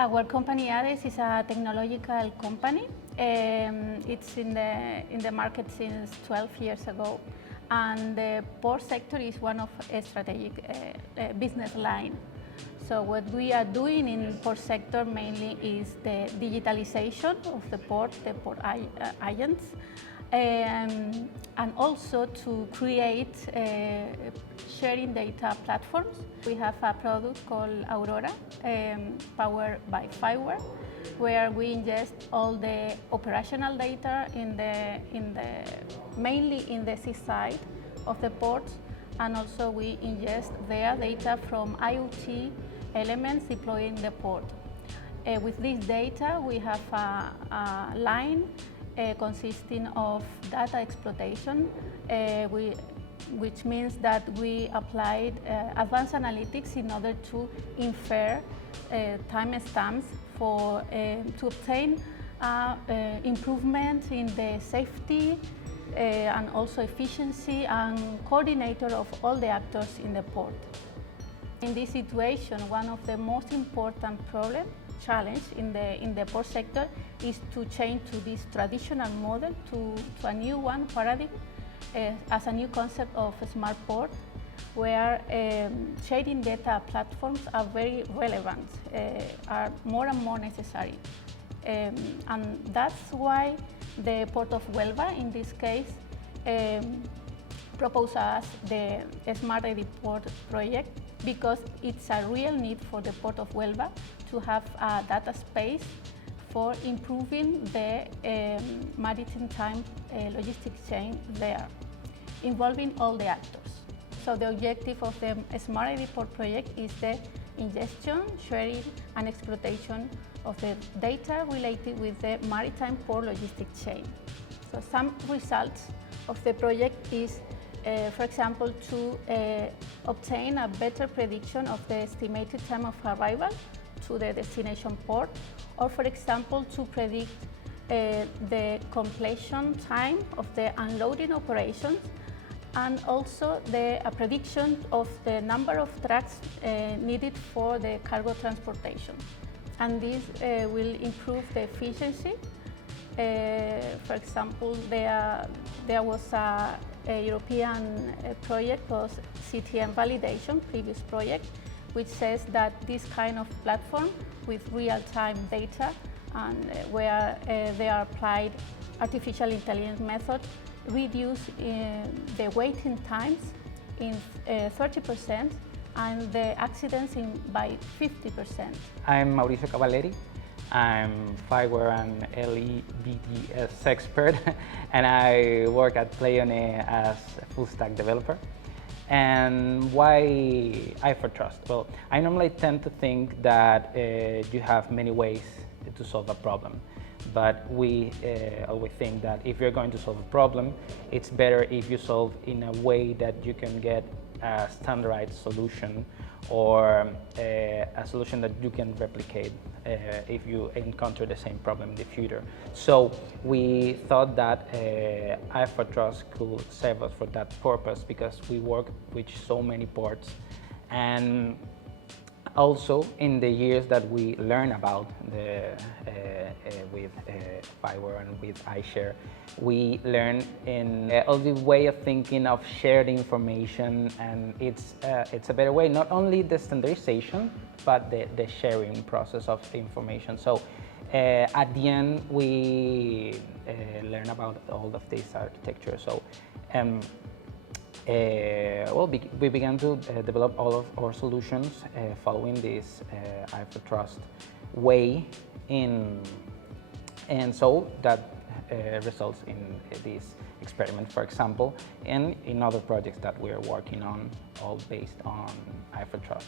Our company Hiades is a technological company. It's in the market since 12 years ago, and the port sector is one of a strategic business line. So what we are doing in port sector mainly is the digitalization of the port agents, and also to create sharing data platforms. We have a product called Aurora, powered by Fireware, where we ingest all the operational data mainly in the seaside of the ports, and also we ingest their data from IoT elements deployed in the port. With this data, we have a line consisting of data exploitation, which means that we applied advanced analytics in order to infer timestamps to obtain improvement in the safety and also efficiency and coordinator of all the actors in the port. In this situation, one of the most important challenge in the port sector is to change to this traditional model to a new one, paradigm, as a new concept of Smartport, where sharing data platforms are very relevant, are more and more necessary. And that's why the Port of Huelva, in this case, proposed us the SmartEDIPort project, because it's a real need for the Port of Huelva to have a data space for improving the maritime logistics chain there, involving all the actors. So the objective of the SmartEDIPort project is the ingestion, sharing, and exploitation of the data related with the maritime-port logistics chain. So some results of the project is, for example, to obtain a better prediction of the estimated time of arrival to the destination port, or for example, to predict the completion time of the unloading operations, and also the prediction of the number of trucks needed for the cargo transportation. And this will improve the efficiency. For example, there was a European project called CTIO validation, previous project, which says that this kind of platform with real-time data and where they are applied artificial intelligence methods reduce the waiting times in 30% and the accidents by 50%. I'm Mauricio Cavalleri. I'm Fireware and LEDDS expert, and I work at Pléyone as a full-stack developer. And why i4Trust? Well, I normally tend to think that you have many ways to solve a problem, but we always think that if you're going to solve a problem, it's better if you solve in a way that you can get a standardized solution, or a solution that you can replicate if you encounter the same problem in the future. So we thought that i4Trust could serve us for that purpose, because we work with so many ports, and also in the years that we learn about with Fireware and with iShare, we learn in all the way of thinking of shared information, and it's a better way, not only the standardization, but the sharing process of the information. So at the end, we learn about all of this architecture. So we began to develop all of our solutions following this i4Trust way, and so that results in this experiment, for example, and in other projects that we're working on, all based on i4Trust.